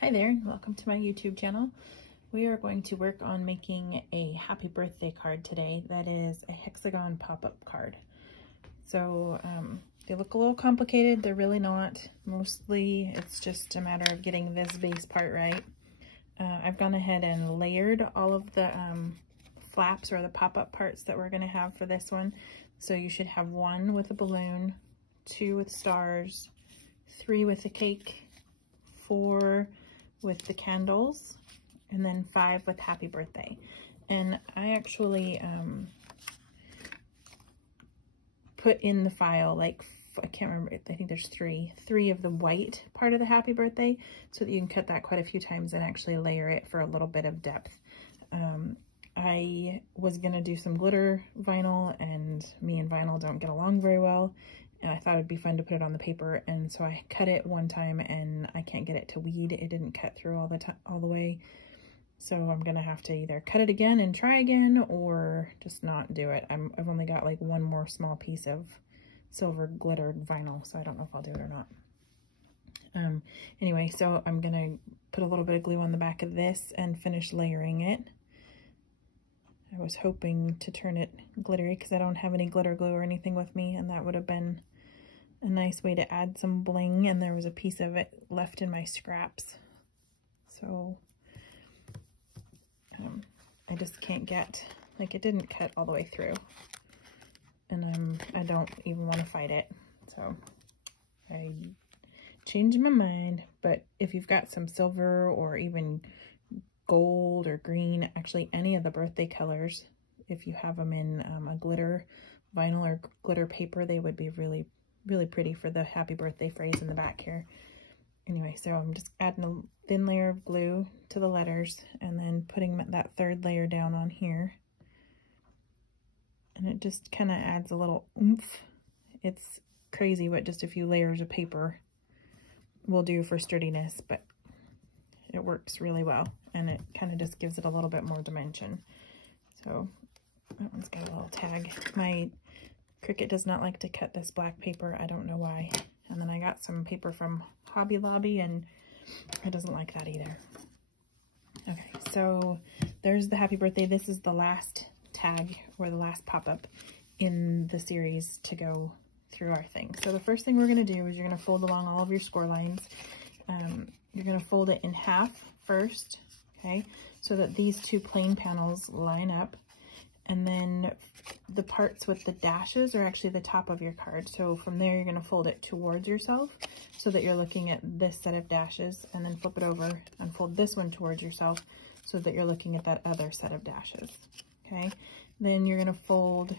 Hi there, welcome to my YouTube channel. We are going to work on making a happy birthday card today that is a hexagon pop-up card. So they look a little complicated, they're really not. Mostly it's just a matter of getting this base part right. I've gone ahead and layered all of the flaps or the pop-up parts that we're going to have for this one. So you should have 1 with a balloon, 2 with stars, 3 with a cake, 4 with the candles, and then 5 with happy birthday. And I actually put in the file, like, I can't remember, I think there's 3 of the white part of the happy birthday, so that you can cut that quite a few times and actually layer it for a little bit of depth. I was gonna do some glitter vinyl, and me and vinyl don't get along very well, and I thought it'd be fun to put it on the paper, and so I cut it one time and I can't get it to weed. It didn't cut through all the way, so I'm gonna have to either cut it again and try again, or just not do it. I've only got like 1 more small piece of silver glittered vinyl, so I don't know if I'll do it or not. Anyway, so I'm gonna put a little bit of glue on the back of this and finish layering it. I was hoping to turn it glittery because I don't have any glitter glue or anything with me, and that would have been a nice way to add some bling, and there was a piece of it left in my scraps. So I just can't get, like, it didn't cut all the way through, and I don't even want to fight it. So I changed my mind. But if you've got some silver or even gold or green, actually any of the birthday colors, if you have them in a glitter vinyl or glitter paper, they would be really pretty for the happy birthday phrase in the back here. Anyway, so I'm just adding a thin layer of glue to the letters and then putting that 3rd layer down on here, and it just kind of adds a little oomph. It's crazy what just a few layers of paper will do for sturdiness, but it works really well, and it kind of just gives it a little bit more dimension. So that one's got a little tag. My Cricut does not like to cut this black paper. I don't know why. And then I got some paper from Hobby Lobby, and it doesn't like that either. Okay, so there's the happy birthday. This is the last tag, or the last pop-up in the series to go through our thing. So the first thing we're going to do is you're going to fold along all of your score lines. You're going to fold it in half first, okay, so that these 2 plain panels line up, and then the parts with the dashes are actually the top of your card. So from there, you're going to fold it towards yourself so that you're looking at this set of dashes, and then flip it over and fold this one towards yourself so that you're looking at that other set of dashes, okay? Then you're going to fold,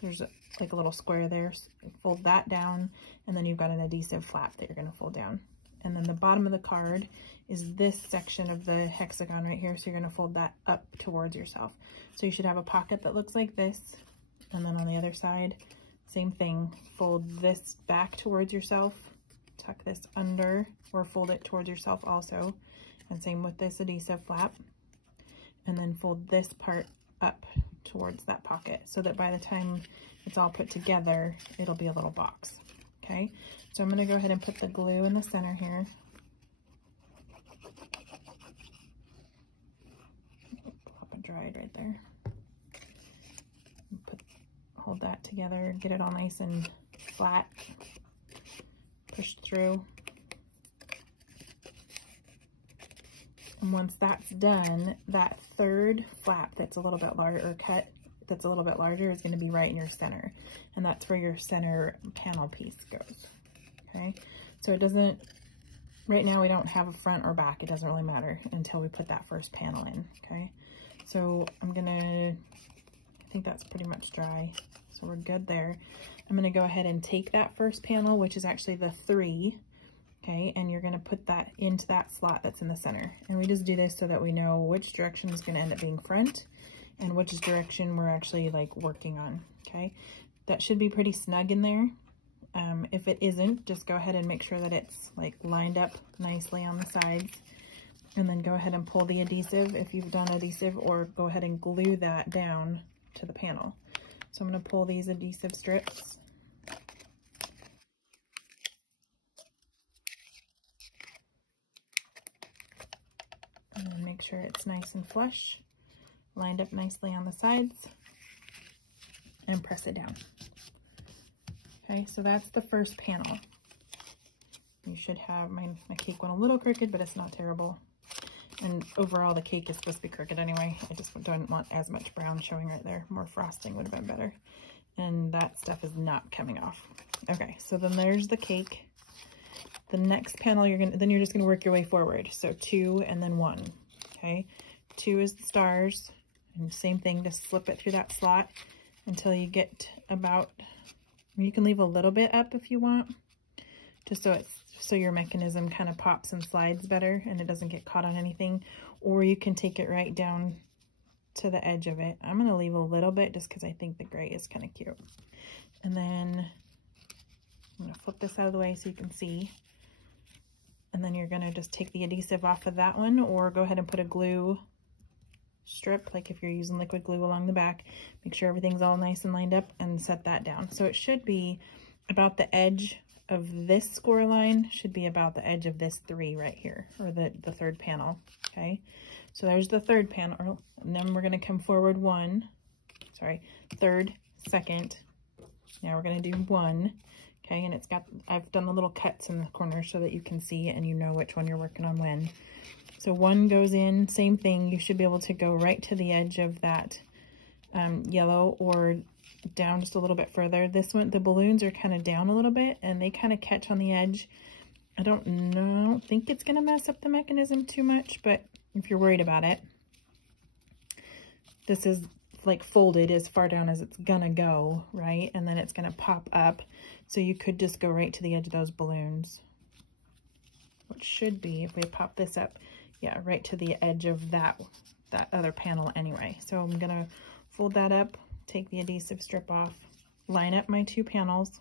there's like a little square there, so fold that down, and then you've got an adhesive flap that you're going to fold down. And then the bottom of the card is this section of the hexagon right here, so you're going to fold that up towards yourself. So you should have a pocket that looks like this, and then on the other side, same thing, fold this back towards yourself, tuck this under, or fold it towards yourself also, and same with this adhesive flap, and then fold this part up towards that pocket, so that by the time it's all put together, it'll be a little box. Okay, so I'm going to go ahead and put the glue in the center here. Pop it dried right there. Hold that together, get it all nice and flat, pushed through. And once that's done, that 3rd flap that's a little bit larger, or cut that's a little bit larger, is going to be right in your center, and that's where your center panel piece goes. Okay, so it doesn't, right now we don't have a front or back, it doesn't really matter until we put that first panel in. Okay, so I think that's pretty much dry, so we're good there. I'm going to go ahead and take that first panel, which is actually the 3, okay, and you're going to put that into that slot that's in the center. And we just do this so that we know which direction is going to end up being front and which direction we're actually like working on. Okay, that should be pretty snug in there. If it isn't, just go ahead and make sure that it's like lined up nicely on the sides, and then go ahead and pull the adhesive if you've done adhesive, or go ahead and glue that down to the panel. So I'm going to pull these adhesive strips, make sure it's nice and flush, lined up nicely on the sides, and press it down. Okay, so that's the first panel. You should have, my cake went a little crooked, but it's not terrible. And overall, the cake is supposed to be crooked anyway. I just don't want as much brown showing right there. More frosting would have been better. And that stuff is not coming off. Okay, so then there's the cake. The next panel, then you're just gonna work your way forward. So 2 and then 1, okay? 2 is the stars, and same thing, just slip it through that slot until you get about, you can leave a little bit up if you want, just so your mechanism kind of pops and slides better and it doesn't get caught on anything, or you can take it right down to the edge of it. I'm gonna leave a little bit just because I think the gray is kind of cute. And then I'm gonna flip this out of the way so you can see. And then you're gonna just take the adhesive off of that one, or go ahead and put a glue strip, like if you're using liquid glue, along the back. Make sure everything's all nice and lined up and set that down. So it should be about the edge of this score line, should be about the edge of this 3 right here, or the third panel, okay? So there's the third panel, and then we're gonna come forward 1, sorry, third, second. Now we're gonna do 1. Okay, and it's got, I've done the little cuts in the corner so that you can see and you know which one you're working on when. So 1 goes in, same thing, you should be able to go right to the edge of that yellow, or down just a little bit further. This one, the balloons are kind of down a little bit and they kind of catch on the edge. I don't think it's gonna mess up the mechanism too much, but if you're worried about it, this is like folded as far down as it's gonna go, right? And then it's gonna pop up. So you could just go right to the edge of those balloons, which should be, if we pop this up, yeah, right to the edge of that other panel anyway. So I'm gonna fold that up, take the adhesive strip off, line up my 2 panels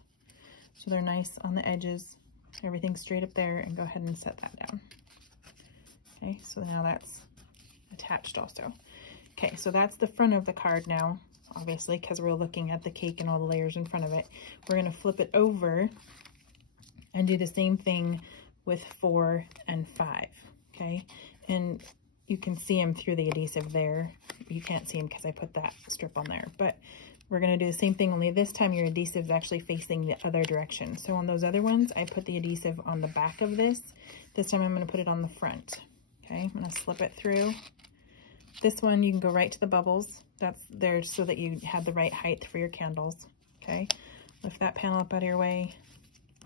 so they're nice on the edges, everything's straight up there, and go ahead and set that down. Okay, so now that's attached also. Okay, so that's the front of the card now, obviously, because we're looking at the cake and all the layers in front of it. We're gonna flip it over and do the same thing with 4 and 5, okay? And you can see them through the adhesive there. You can't see them because I put that strip on there, but we're gonna do the same thing, only this time your adhesive is actually facing the other direction. So on those other ones, I put the adhesive on the back of this. This time I'm gonna put it on the front, okay? I'm gonna slip it through. This one, you can go right to the bubbles. That's there so that you have the right height for your candles, okay? Lift that panel up out of your way.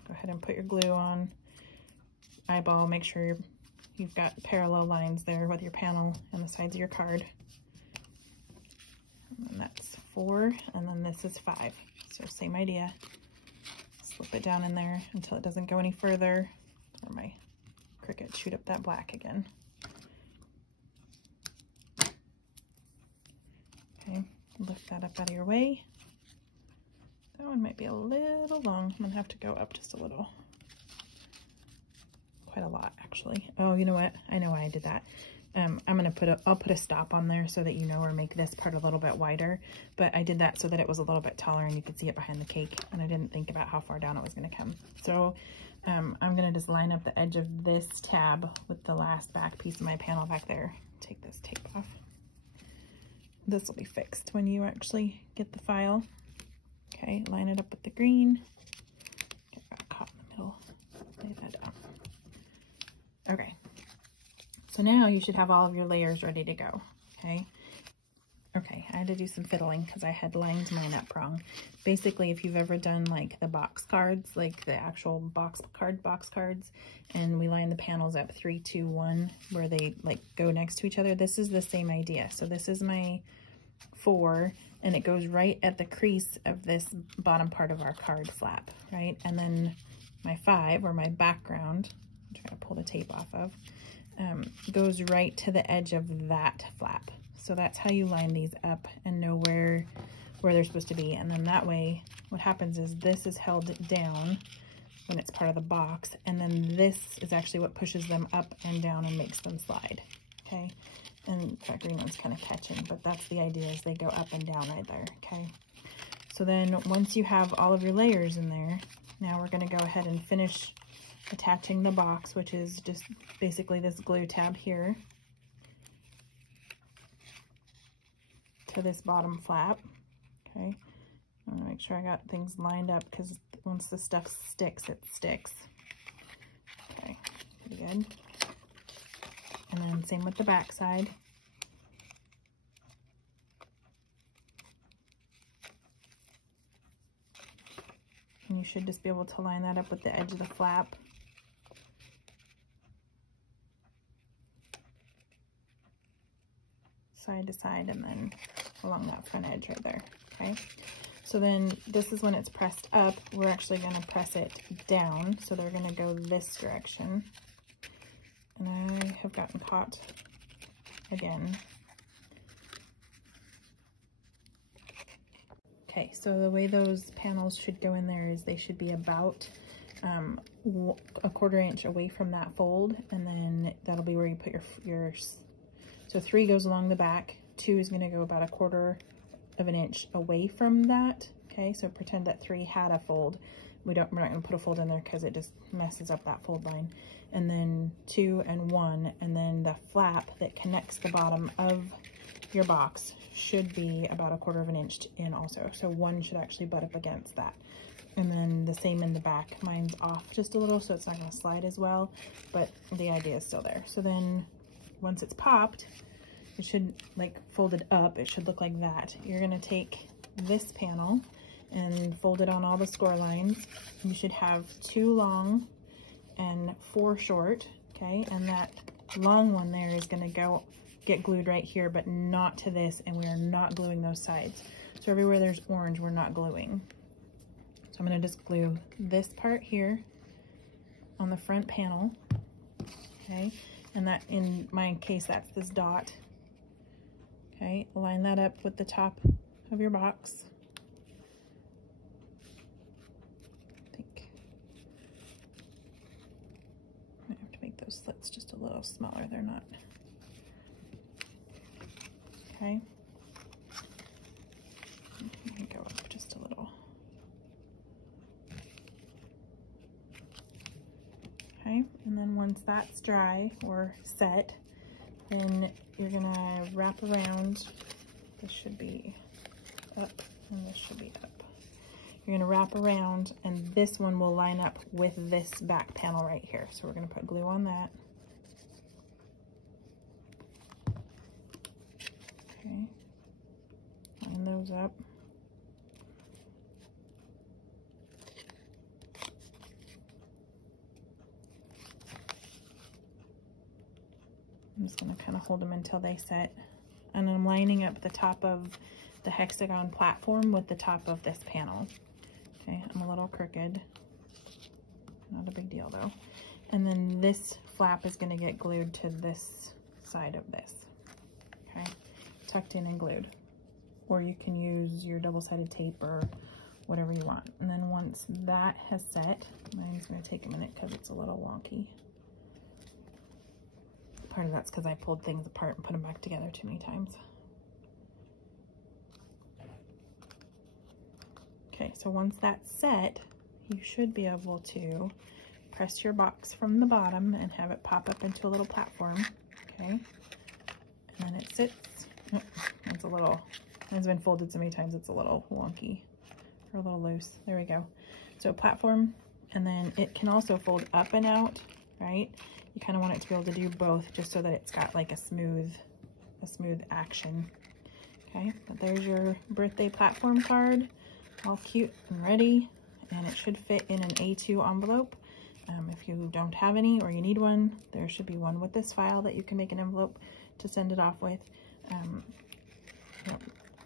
Go ahead and put your glue on. Eyeball, make sure you've got parallel lines there with your panel and the sides of your card. And then that's 4, and then this is 5. So same idea. Slip it down in there until it doesn't go any further, or my Cricut shoot up that black again. Okay, lift that up out of your way. That one might be a little long. I'm gonna have to go up just a little. Quite a lot, actually. Oh, you know what? I know why I did that. I'll put a stop on there so that you know, or make this part a little bit wider. But I did that so that it was a little bit taller and you could see it behind the cake. And I didn't think about how far down it was gonna come. So I'm gonna just line up the edge of this tab with the last back piece of my panel back there. Take this tape off. This will be fixed when you actually get the file. Okay, line it up with the green. Get that caught in the middle. Lay that down. Okay, so now you should have all of your layers ready to go, okay? Okay, I had to do some fiddling because I had lined mine up wrong. Basically, if you've ever done like the box cards, like the actual box cards, and we line the panels up 3, 2, 1, where they like go next to each other, this is the same idea. So this is my 4, and it goes right at the crease of this bottom part of our card flap, right? And then my 5, or my background, I'm trying to pull the tape off of, goes right to the edge of that flap. So that's how you line these up and know where they're supposed to be. And then that way, what happens is this is held down when it's part of the box, and then this is actually what pushes them up and down and makes them slide, okay? And that green one's kind of catching, but that's the idea, is they go up and down right there, okay? So then once you have all of your layers in there, now we're gonna go ahead and finish attaching the box, which is just basically this glue tab here. to this bottom flap. Okay, I'm gonna make sure I got things lined up because once the stuff sticks, it sticks. Okay, pretty good. And then same with the back side. And you should just be able to line that up with the edge of the flap. Side to side, and then along that front edge right there. Okay, so then this is when it's pressed up. We're actually going to press it down, so they're going to go this direction. And I have gotten caught again. Okay, so the way those panels should go in there is they should be about a 1/4 inch away from that fold, and then that'll be where you put your so 3 goes along the back, 2 is going to go about a 1/4 of an inch away from that. Okay, so pretend that 3 had a fold. We're not going to put a fold in there because it just messes up that fold line. And then 2 and 1, and then the flap that connects the bottom of your box should be about a 1/4 of an inch in also. So 1 should actually butt up against that. And then the same in the back. Mine's off just a little, so it's not going to slide as well, but the idea is still there. So then once it's popped, it should, like, folded up, it should look like that. You're going to take this panel and fold it on all the score lines. You should have 2 long and 4 short, okay? And that long one there is going to get glued right here, but not to this, and we are not gluing those sides. So everywhere there's orange, we're not gluing. So I'm going to just glue this part here on the front panel, okay? And that, in my case, that's this dot. Okay, line that up with the top of your box. I think I have to make those slits just a little smaller. They're not. Okay. Let me go up just a little. Okay, and then once that's dry or set, then you're gonna wrap around. This should be up and this should be up. You're gonna wrap around, and this one will line up with this back panel right here. So we're gonna put glue on that. Okay, line those up. I'm just going to kind of hold them until they set. And I'm lining up the top of the hexagon platform with the top of this panel. Okay, I'm a little crooked. Not a big deal though. And then this flap is going to get glued to this side of this. Okay, tucked in and glued. Or you can use your double-sided tape or whatever you want. And then once that has set, mine's going to take a minute because it's a little wonky. Part of that's because I pulled things apart and put them back together too many times. Okay, so once that's set, you should be able to press your box from the bottom and have it pop up into a little platform. Okay, and then it sits. Oh, it's a little, it's been folded so many times it's a little wonky or a little loose. There we go. So platform, and then it can also fold up and out, right? You kind of want it to be able to do both just so that it's got like a smooth action. Okay, but there's your birthday platform card, all cute and ready, and it should fit in an A2 envelope. If you don't have any or you need one, there should be one with this file that you can make an envelope to send it off with. You know,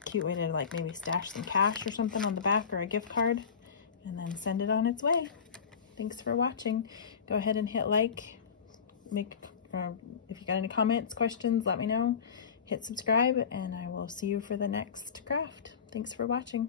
cute way to like maybe stash some cash or something on the back, or a gift card, and then send it on its way. Thanks for watching. Go ahead and hit like. If you got any comments, questions, let me know. Hit subscribe, and I will see you for the next craft. Thanks for watching.